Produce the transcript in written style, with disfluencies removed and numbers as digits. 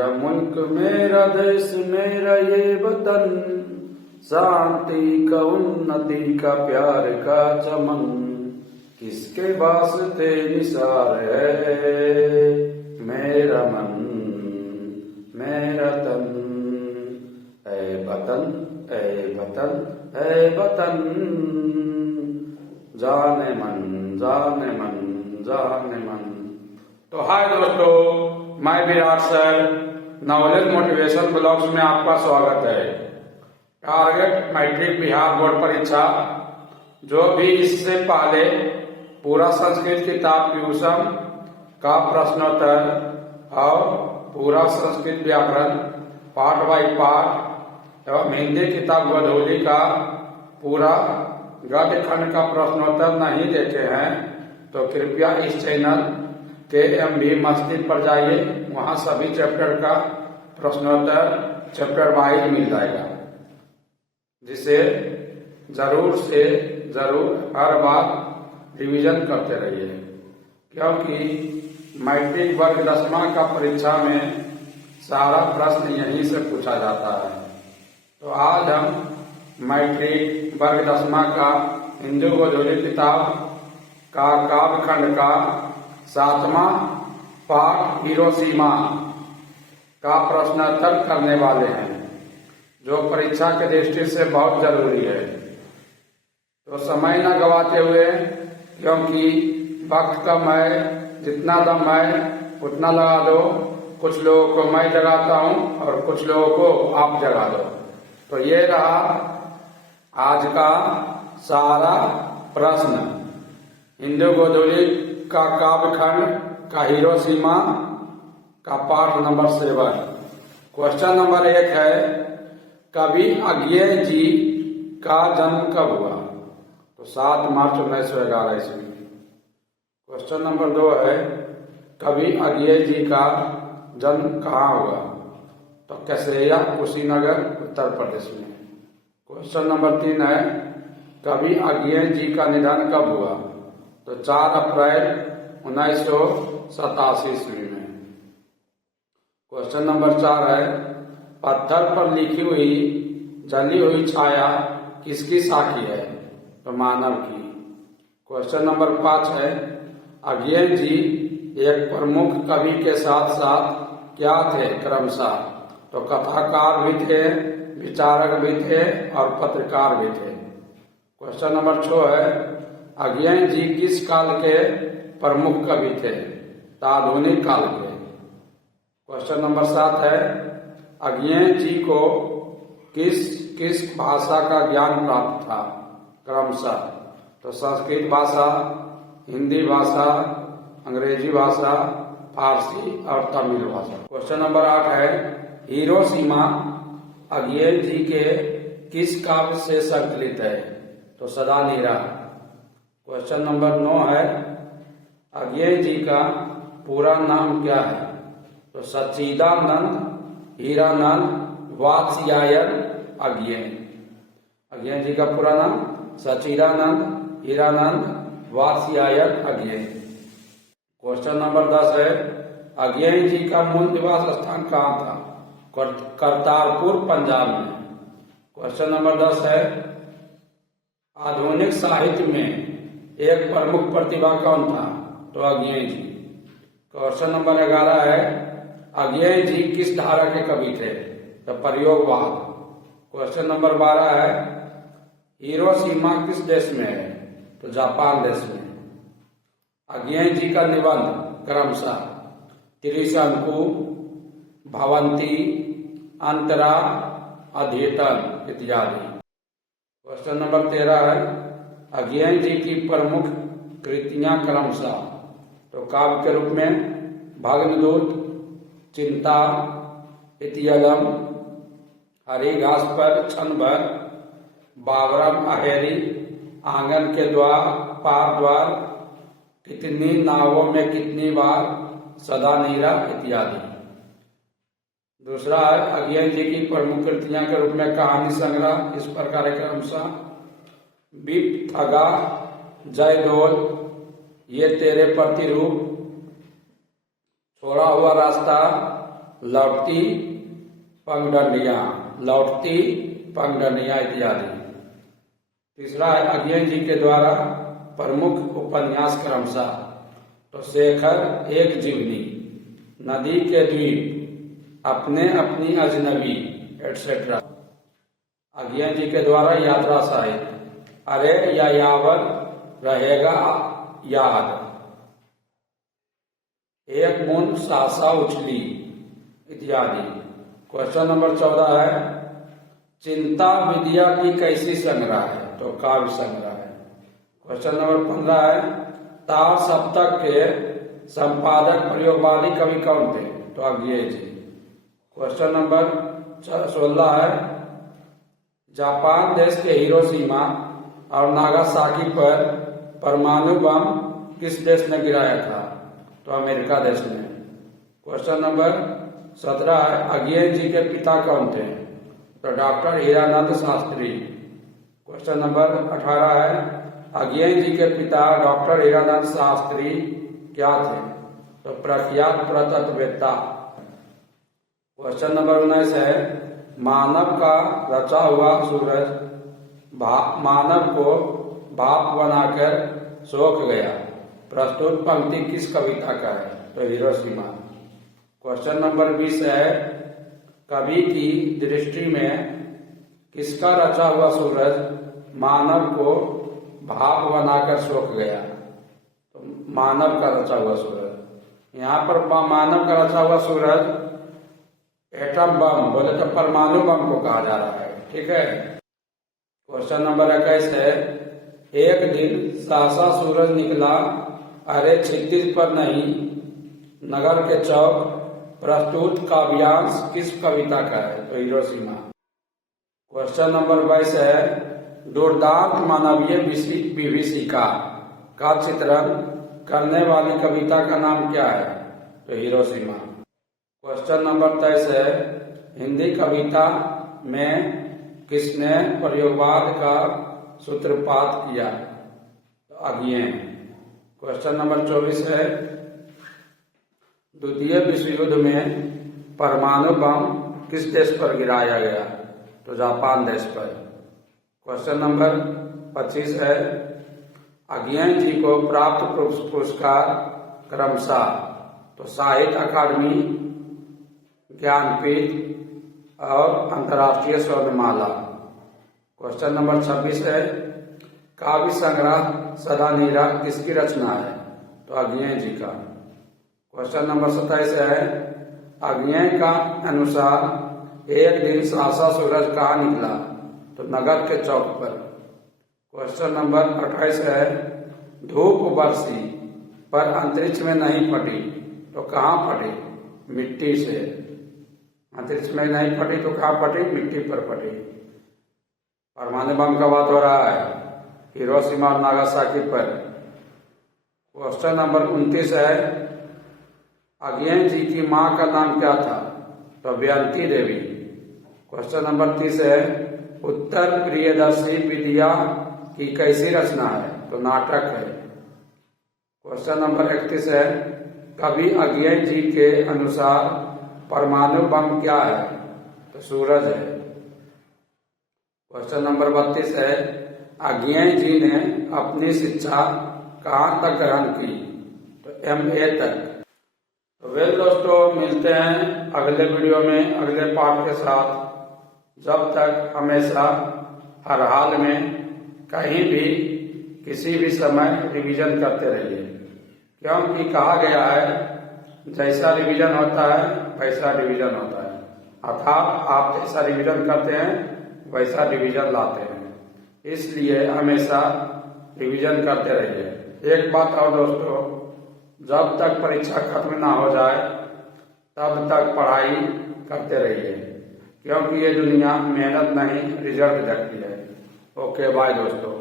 मेरा मुल्क मेरा देश मेरा ये वतन, शांति का उन्नति का प्यार का चमन, किसके वास्ते निसार है मेरा मन मेरा तन। ऐ वतन ऐ वतन ऐ वतन, जाने मन जाने मन जाने मन। तो हाय दोस्तों, मैं Virat sir knowledge motivation blogs में आपका स्वागत है। टारगेट मैट्रिक बिहार बोर्ड परीक्षा, जो भी इससे पहले पूरा संस्कृत किताब ट्यूशन का प्रश्नोत्तर और पूरा संस्कृत व्याकरण पार्ट बाई पार्ट एवं हिंदी किताब गोधूली का पूरा गद्य खंड का प्रश्नोत्तर नहीं देखे हैं तो कृपया इस चैनल के MB मस्जिद पर जाइए, वहां सभी चैप्टर का प्रश्नोत्तर चैप्टर वाइज मिल जाएगा, जिसे जरूर से जरूर हर बार रिवीजन करते रहिए, क्योंकि मैट्रिक वर्ग 10वां का परीक्षा में सारा प्रश्न यहीं से पूछा जाता है। तो आज हम मैट्रिक वर्ग 10वां का हिंदू गोधूली किताब का काव्य खंड का 7वां पाठ हिरोशिमा का प्रश्नोत्तर करने वाले हैं, जो परीक्षा के दृष्टि से बहुत जरूरी है। तो समय न गवाते हुए, क्योंकि वक्त कम है, जितना दम है उतना लगा दो। कुछ लोगों को मैं जगाता हूँ और कुछ लोगों को आप जगा दो। तो ये रहा आज का सारा प्रश्न। हिंदू गोधूली का काव्य खंड का हिरोशिमा का पाठ नंबर 7। क्वेश्चन नंबर 1 है, कवि अज्ञेय जी का जन्म कब हुआ? तो 7 मार्च 1911 ईस्वी। क्वेश्चन नंबर 2 है, कवि अज्ञेय जी का जन्म कहाँ हुआ? तो कैसरिया कुशीनगर उत्तर प्रदेश में। क्वेश्चन नंबर 3 है, कवि अज्ञेय जी का निधन कब हुआ? तो 4 अप्रैल 1987 ईस्वी में। क्वेश्चन नंबर 4 है, पत्थर पर लिखी हुई जली हुई छाया किसकी साखी है? तो मानव की। क्वेश्चन नंबर 5 है, अज्ञेय जी एक प्रमुख कवि के साथ साथ क्या थे क्रमशः? तो कथाकार भी थे, विचारक भी थे और पत्रकार भी थे। क्वेश्चन नंबर 6 है, अज्ञेय जी किस काल के प्रमुख कवि थे? तो आधुनिक काल के। क्वेश्चन नंबर 7 है, अज्ञेय जी को किस किस भाषा का ज्ञान प्राप्त था क्रमशः? तो संस्कृत भाषा, हिंदी भाषा, अंग्रेजी भाषा, फारसी और तमिल भाषा। क्वेश्चन नंबर 8 है, हिरोशिमा अज्ञेय जी के किस काव्य से संकलित है? तो सदानीरा। क्वेश्चन नंबर 9 है, अज्ञेय जी का पूरा नाम क्या है? तो सच्चिदानंद हीरानंद वात्स्यायन अज्ञेय। अज्ञेय जी का पूरा नाम सच्चिदानंद हीरानंद वात्स्यायन अज्ञेय। क्वेश्चन नंबर 10 है, अज्ञेय जी का मूल निवास स्थान कहाँ था? करतारपुर पंजाब में। क्वेश्चन नंबर 10 है, आधुनिक साहित्य में एक प्रमुख प्रतिभा कौन था? तो अज्ञेय जी। क्वेश्चन नंबर 11 है, अज्ञेय जी किस धारा के कवि थे? तो प्रयोगवाद। क्वेश्चन नंबर 12 है, हिरोशिमा किस देश में है? तो जापान देश में। अज्ञेय जी का निबंध क्रमशः त्रिशंकु, भवंती, अंतरा, अध्येतन इत्यादि। क्वेश्चन नंबर 13 है, अज्ञेय जी की प्रमुख कृतियां क्रमशः? तो काव्य के रूप में भग्नदूत, चिंता, इतियलम, हरी घास पर क्षण भर, बाबरम अहेरी, आंगन के द्वार, पार द्वार, कितनी नावों में कितनी बार, सदानीरा इत्यादि। दूसरा है, अज्ञेय जी की प्रमुख कृतियां के रूप में कहानी संग्रह इस प्रकार क्रमशः बिप थगा, जयदोल, ये तेरे प्रतिरूप, छोड़ा हुआ रास्ता, लौटती पगडंडियां, लौटती पगडंडियां इत्यादि। तीसरा है अज्ञेय जी के द्वारा प्रमुख उपन्यास क्रमशः, तो शेखर एक जीवनी, नदी के द्वीप, अपने अपनी अजनबी एटसेट्रा। अज्ञेय जी के द्वारा यात्रा साहित्य, अरे या यावर रहेगा याद, एक मुन सासा उछली इत्यादि। क्वेश्चन नंबर 14 है चिंता विद्या की कैसी संग्रह है, तो काव्य संग्रह है। क्वेश्चन नंबर 15 है तार सप्तक के संपादक प्रयोगवादी कवि कौन थे, तो अज्ञेय जी। क्वेश्चन नंबर 16 है जापान देश के हिरोशिमा और नागासाकी पर परमाणु बम किस देश ने गिराया था, तो अमेरिका देश ने। क्वेश्चन नंबर 17 है अज्ञेय जी के पिता कौन थे, तो doctor Hiranand Shastri. Question number 18 है अज्ञेय जी के पिता डॉक्टर हीरानंद शास्त्री क्या थे, तो प्रख्यात पुरातत्ववेत्ता। क्वेश्चन नंबर 19 है मानव का रचा हुआ सूरज मानव को भाप बनाकर सोख गया, प्रस्तुत पंक्ति किस कविता का है, तो हिरोशिमा। क्वेश्चन नंबर 20 है कवि की दृष्टि में किसका रचा हुआ सूरज मानव को भाप बनाकर सोख गया, तो मानव का रचा हुआ सूरज। यहाँ पर मानव का रचा हुआ सूरज एटम बम बोले तो परमाणु बम को कहा जा रहा है, ठीक है। क्वेश्चन नंबर 21 है एक दिन सासा सूरज निकला, अरे क्षितिज पर नहीं नगर के चौक, प्रस्तुत काव्यांश किस कविता का है, तो हिरोशिमा। क्वेश्चन नंबर 22 है दुर्दांत मानवीय विभीषिका का चित्रण करने वाली कविता का नाम क्या है, तो हिरोशिमा। क्वेश्चन नंबर 23 है हिंदी कविता में किसने प्रयोगवाद का सूत्रपात किया, तो अज्ञेय। क्वेश्चन नंबर 24 है द्वितीय विश्व युद्ध में परमाणु बम किस देश पर गिराया गया, तो जापान देश पर। क्वेश्चन नंबर 25 है अज्ञेय जी को प्राप्त पुरस्कार क्रमशः, तो साहित्य अकादमी, ज्ञानपीठ और अंतर्राष्ट्रीय स्वर्णमाला। क्वेश्चन नंबर 26 है काव्य संग्रह सदा नीरा किसकी रचना है, तो अज्ञेय जी का। क्वेश्चन नंबर 27 है अज्ञेय का अनुसार एक दिन सासा सूरज कहाँ निकला, तो नगर के चौक पर। क्वेश्चन नंबर 28 है धूप बरसी पर अंतरिक्ष में नहीं फटी, तो कहाँ फटी, मिट्टी से। अंतरिक्ष में नहीं फटी तो कहाँ फटी, मिट्टी पर फटी। परमाणु बम का बात हो रहा है हिरोशिमा और नागासाकी पर। क्वेश्चन नंबर 29 है अज्ञेय जी की मां का नाम क्या था, तो व्यंती देवी। क्वेश्चन नंबर 30 है उत्तर प्रियदर्शी विद्या की कैसी रचना है, तो नाटक है। क्वेश्चन नंबर 31 है कवि अज्ञेय जी के अनुसार परमाणु बम क्या है, तो सूरज है। क्वेश्चन नंबर 32 है अज्ञेय जी ने अपनी शिक्षा कहाँ तक ग्रहण की, तो MA तक। तो वेल दोस्तों मिलते हैं अगले वीडियो में अगले पार्ट के साथ। जब तक हमेशा हर हाल में कहीं भी किसी भी समय रिवीजन करते रहिए, क्योंकि कहा गया है जैसा रिवीजन होता है वैसा डिवीजन होता है, अर्थात आप जैसा रिवीजन करते हैं वैसा डिवीजन लाते हैं। इसलिए हमेशा रिवीजन करते रहिए। एक बात और दोस्तों, जब तक परीक्षा खत्म ना हो जाए तब तक पढ़ाई करते रहिए, क्योंकि ये दुनिया मेहनत नहीं रिजल्ट देखती है। ओके बाय दोस्तों।